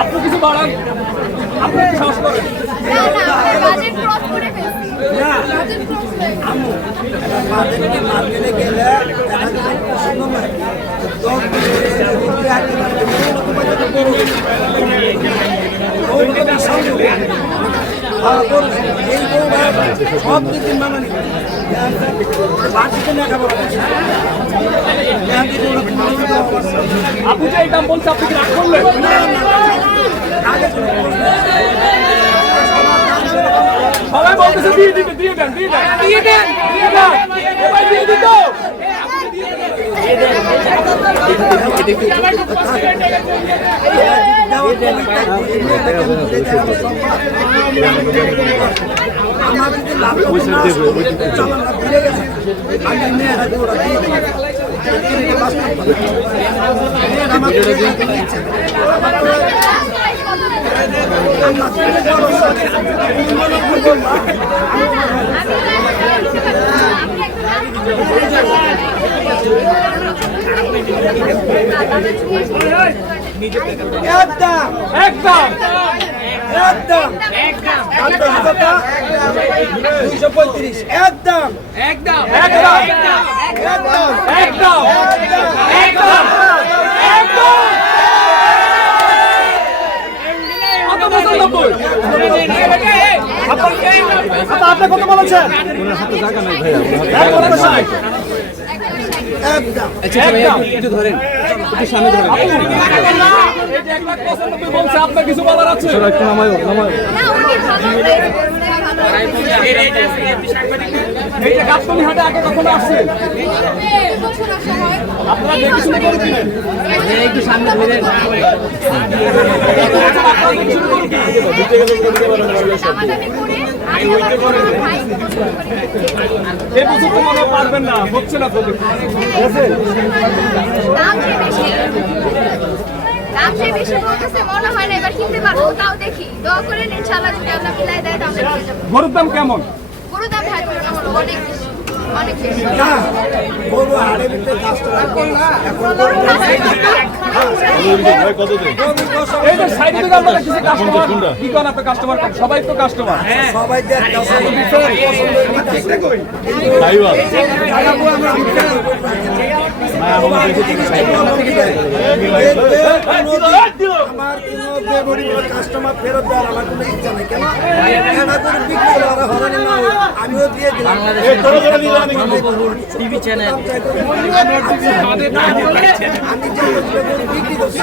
আপনি কিছু বাড়ান, আপনি একটু সাহস করেন। মার্কেটে গেলে সব দিকে মানা নেই বাড়িতে না খাবার আপনি যে এই দাম বলছে আপনি কি রাগ করলেন? সবাই বলতেছে দিয়ে দিতে, দিয়ে দেন, দিয়ে দেন, দিয়ে দেন, দিয়ে দেন, সবাই দিয়ে দিত। আমার যদি লাভ ফিরে গেছে আমি মেয়েরা ওরা দিয়ে দেবে একদম একদম একদম 235 একদম একদম একদম একদম একদম একদম একদম আপনি কত বলেছেন? একদম একটু ধরেন, একটু সামনে ধরেন। আপনার কিছু বলার আছে? একটু নামায় নামায়। এই যে গাবতলী হাটে আগে কখনো আসছেন? আপনারা দেখে শুনে করে কিনেন? একটু সামনে ধরেন। এই বছর তো মনে হয় পারবেন না, হচ্ছে না তো। দাম যে বেশি বলতেছে মনে হয় না এবার কিনতে পারবো, তাও দেখি দোয়া করে ইনশাআল্লাহ যদি আল্লাহ মিলাই দেয় দাম নিয়ে যাবো। গরুর দাম কেমন? গরুর দাম ভাই অনেক বেশি, অনেক বেশি। না গরু হাড়ের ভিতরে কাস্টমার এই যে সাইড থেকে আপনারা কিছু কাস্টমার কি করেন? আপনার কাস্টমার সবাই তো কাস্টমার। সবাই যে আমার কাস্টমার ফেরত দেওয়ার আমার কোনো ইচ্ছা নেই। কেন এটা করে বিক্রি করা হরানি না, আমিও দিয়ে দিলাম টিভি চ্যানেল আমি যে বিক্রি করছি